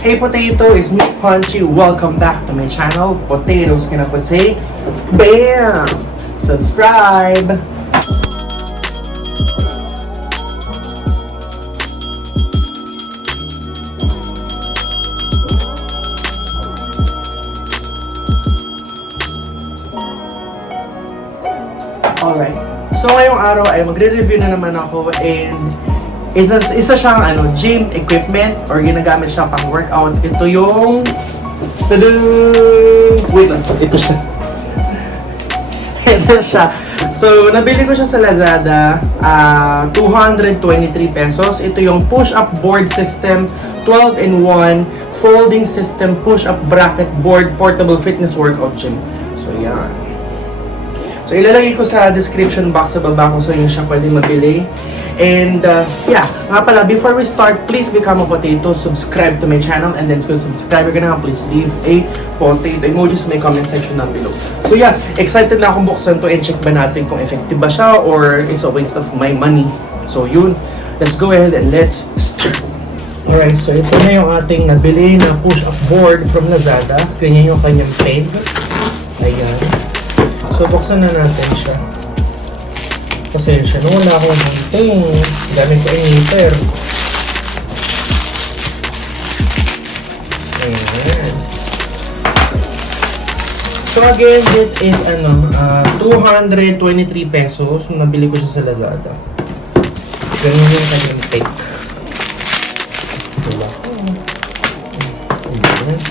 Hey potato, it's me Punchy. Welcome back to my channel. Potatoes gonna potato. Bam! Subscribe! Alright. So ngayong araw ay magre-review na naman ako and isa siyang gym equipment or ginagamit siya pang workout. Ito yung wait lang, ito siya. Ito siya. So, nabili ko siya sa Lazada, 223 pesos. Ito yung push-up board system, 12-in-1 folding system push-up bracket board portable fitness workout gym. So, yan. So, ilalagay ko sa description box sa baba kung saan siya pwede mabili. And, yeah, nga pala, before we start, please become a potato, subscribe to my channel, and then kung subscriber ka na, please leave a potato emoji sa may comment section down below. So, yeah, excited na akong buksan to and check ba natin kung effective ba siya or it's a waste of my money. So, yun, let's go ahead and let's start. Alright, so ito na yung ating nabili na push-up board from Lazada. Ganyan yung kanyang peg. Ayan. So, buksan na natin siya. Pasensya na, wala akong hunting. Gamit ko yung nipper. Ayan. So again, this is 223 pesos. Nabili ko siya sa Lazada. Ganun yung kanyang take. Wala ko. Ayan.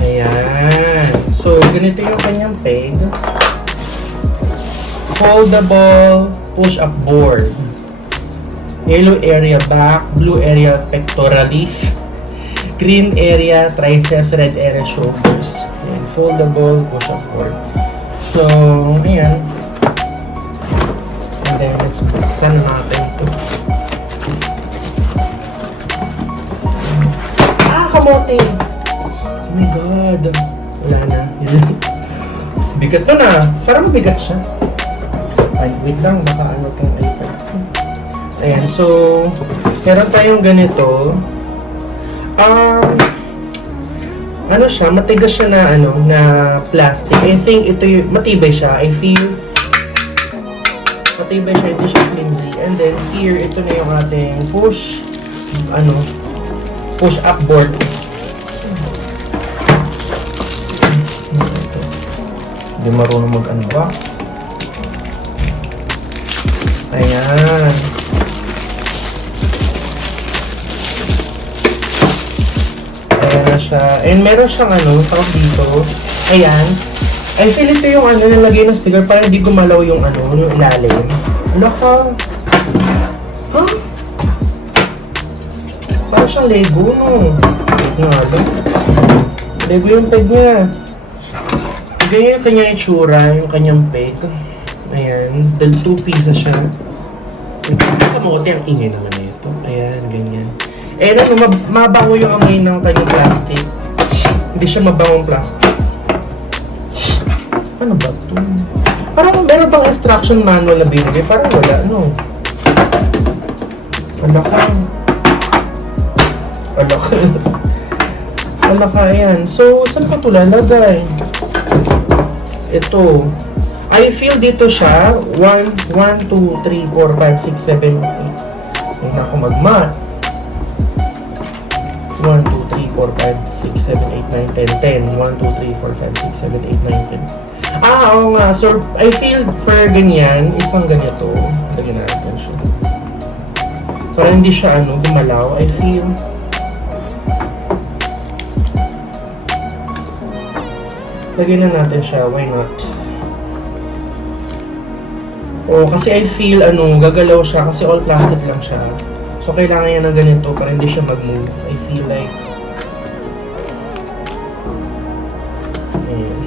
Ayan. So, ganito yung kanyang peg. Foldable push-up board. Yellow area back, blue area pectoralis, green area triceps, red area shoulders. Ayan, foldable push-up board. So, ayan. And then, let's buksan natin ito. Kamote! Oh my God! Wala na. Bigat to na. Parang mabigat siya. Ay, wait lang. Baka itong iPad. Ayan. So, meron tayong ganito. Siya? Matigas siya na, na plastic. I think ito yung, matibay siya. I feel, matibay siya. Hindi siya flimsy. And then, here, ito na yung ating push up board. Hindi marunong mag-unbox. Ayan. Ayan na siya. And meron siyang tawag dito. Ayan. I feel ito yung nalagay ng sticker para hindi gumalaw yung yung ilalim. Ano ka? Huh? Parang siyang Lego, no? Lego yung peg niya. Ganyan yung kanyang itsura, yung kanyang peg. Ayan. Dahil 2 pieces siya. Kamote ang ingay naman na ito. Ayan, ganyan. Eh, mabango yung angay ng kanyang plastic. Hindi siya mabangong plastic. Ano ba ito? Parang meron pang instruction manual na binigay. Parang wala, no? Wala ka. Wala ka. Wala ka, ayan. So, saan ko ito lalagay? Ito. I feel dito siya. 1, 2, 3, 4, 5, 6, 7, 8. Hindi na ako mag-mat. 1, 2, 3, 4, 5, 6, 7, 8, 9, 10, 10. 1, 2, 3, 4, 5, 6, 7, 8, 9, 10. Oo nga. So, I feel per ganyan, isang ganito. Lagyan natin siya. Para hindi siya, gumalaw. I feel lagyan na natin siya, why not? Kasi I feel, gagalaw siya kasi all plastic lang siya. So, kailangan yan ng ganito para hindi siya mag-move. I feel like, ayan.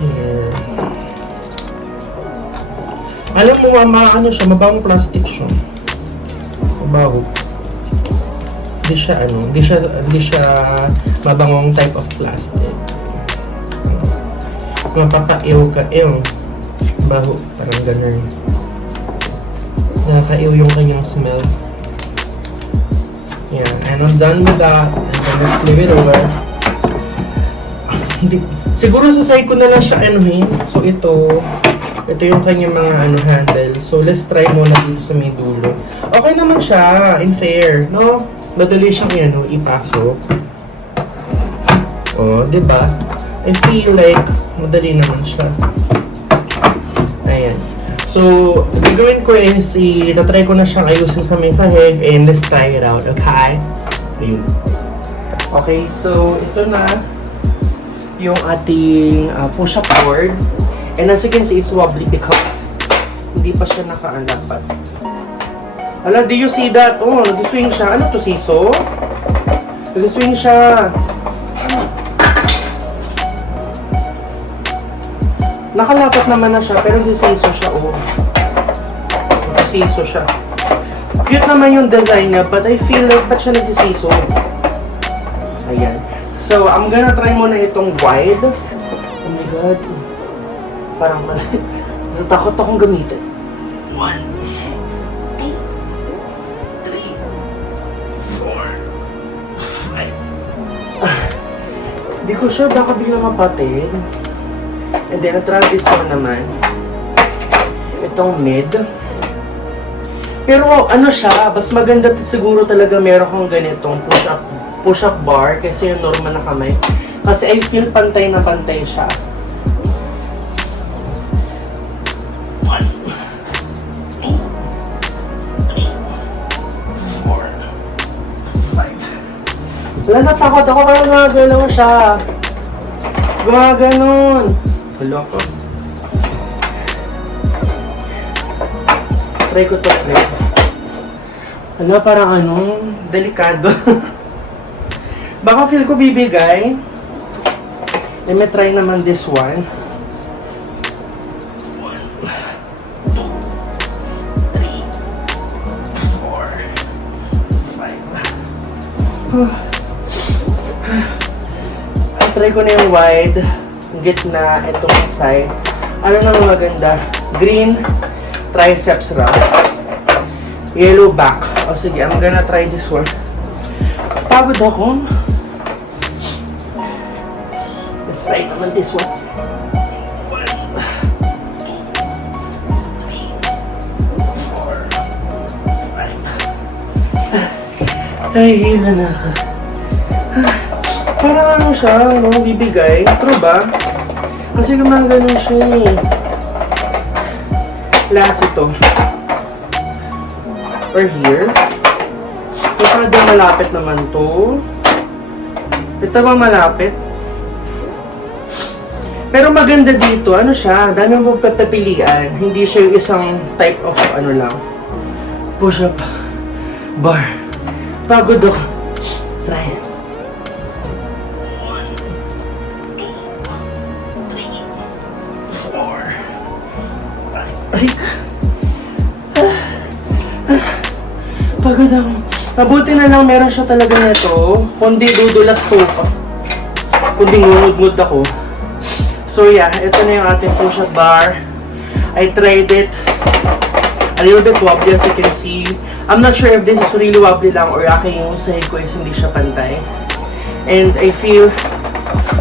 Here. Alam mo, mabawang plastic siya. Mabaho. Hindi siya mabangong type of plastic. Mapapaiw ka, baho, parang ganun. Nakakaiw yung kanyang smell. Yeah, and I'm done with that. I'm gonna flip it over. Siguro sa side ko na lang siya So ito yung kanyang mga handle. So let's try muna dito sa may dulo. Okay naman siya, in fair, no? Madali siyang ipasok. Oh, diba? I feel like madali naman siya. Ayan. So, gagawin ko is itatry ko na siyang ayusin sa may sahig and let's try it out, okay? Ayun. Okay, so ito na yung ating push-up board. And as you can see, it's wobbly because hindi pa siya nakaalapat. Ala, do you see that? Oh, nag-swing siya. Ano to, siso? Nag-swing siya. Nakalapat naman na siya, pero nag-siso siya, oh. Nag-siso siya. Cute naman yung design niya, but I feel like ba't siya nag-siso? Ayan. So, I'm gonna try muna itong wide. Oh my God. Parang malaki. Natatakot akong gamitin. 1, 2, 3, 4, 5. Hindi ko sure, baka bigla mapatin. And then, try this one naman. Itong mid. Pero ano siya, mas maganda siguro talaga meron kang ganitong push-up bar kasi yung normal na kamay. Kasi I feel pantay na pantay siya. 1, 2, 3, 4, 5. Wala, natakot ako parang nagagalaw siya. Gumaganon. Hello ko. Try ko to ulit. Ano, parang delikado. Baka feel ko bibigay. Let me try naman this one. 1, 2, 3, 4, 5. Try ko na yung wide. Gitna, itong side. Ano naman maganda? Green triceps wrap. Yellow back. O sige, I'm gonna try this one. Pagod ako. Let's try naman this one. 1, 2, 3, 4, 5. Ay, hila na ako. Parang ano siya, bibigay. True ba? Kasi gumagano siya Last ito. Or here. Masyado malapit naman to. Ito ba malapit? Pero maganda dito, ano siya, dami mo pagpapilian. Hindi siya yung isang type of lang. Push-up bar. Pagod ako. Try it. 1, 2, 3, 4, 5. Ay! Pagod ako. Mabuti na lang meron siya talaga nito. Kundi dudulas to pa. Kundi ngungud-ngud ako. So yeah, ito na yung ating push-up bar. I tried it. A little bit wobbly as you can see. I'm not sure if this is really wobbly lang or aking yung sahig ko is hindi siya pantay. And I feel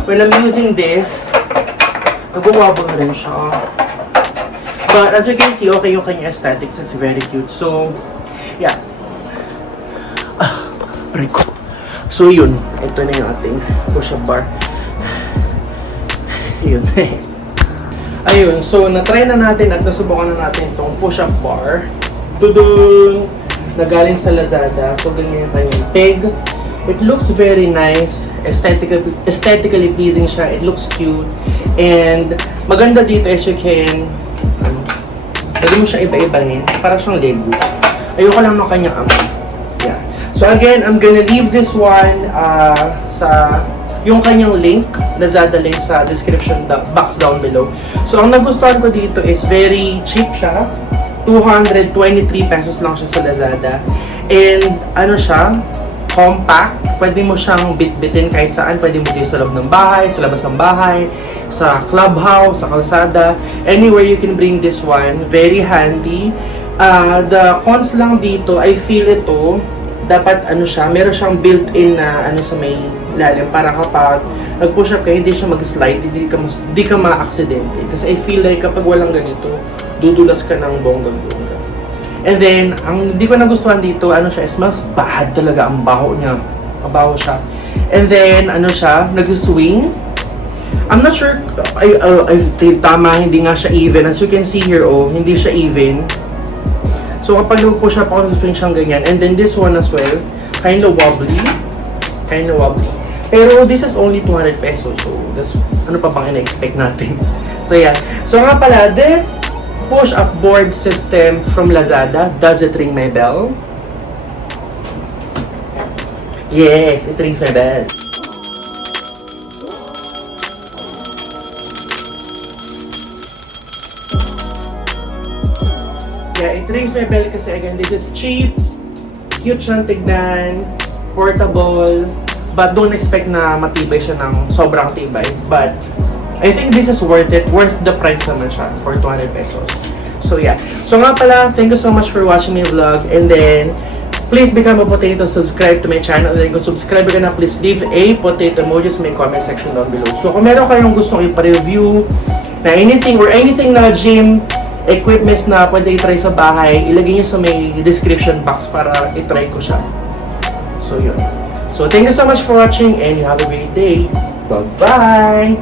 when I'm using this, nag-wobble rin siya. But as you can see, okay yung kanya aesthetics. It's very cute. So, yeah. So yun, ito na yung ating push-up bar. Yun. Ayun, so na-try na natin at nasubukan na natin itong push-up bar. Tudun! Nagaling sa Lazada. So ganyan yung kanyang peg. It looks very nice. Aesthetically pleasing siya. It looks cute. And maganda dito is you can pwede mo siya iba-ibahin. Parang siyang Lego. Ayoko lang ng kanyang amoy. Yeah. So again, I'm gonna leave this one sa yung kanyang link, Lazada link sa description box down below. So ang nagustuhan ko dito is very cheap siya. 223 pesos lang siya sa Lazada. And ano siya, compact. Pwede mo siyang bit-bitin kahit saan. Pwede mo din sa loob ng bahay, sa labas ng bahay, sa clubhouse, sa kalsada. Anywhere you can bring this one. Very handy. The cons lang dito, I feel ito, dapat ano siya, meron siyang built-in na ano sa may lalim para kapag nag-push up ka, hindi siya mag-slide, hindi ka ma-aksidente. Kasi I feel like kapag walang ganito, dudulas ka ng bonggang-bongga. And then, ang hindi ko nagustuhan dito, ano siya, smells bad talaga ang baho niya. Mabaho siya. And then, ano siya, nag-swing. I'm not sure, tama, hindi nga siya even. As you can see here, oh, hindi siya even. So, kapag nag-push up ako, nag-swing siyang ganyan. And then, this one as well, kind of wobbly. Kind of wobbly. Pero, this is only 200 pesos. So, that's, ano pa bang ina-expect natin? So, yeah. So, nga pala, this push-up board system from Lazada. Does it ring my bell? Yes, it rings my bell. Yeah, it rings my bell kasi again, this is cheap, cute siyang tignan, portable, but don't expect na matibay siya ng sobrang tibay. But I think this is worth it. Worth the price naman siya for 200 pesos. So yeah. So nga pala, thank you so much for watching my vlog. And then, please become a potato. Subscribe to my channel. And then kung subscribe ka na, please leave a potato emoji sa my comment section down below. So kung meron kayong gustong ipa-review na anything or anything na gym equipments na pwede i-try sa bahay, ilagay nyo sa may description box para i-try ko siya. So yun. So thank you so much for watching and you have a great day. Bye-bye!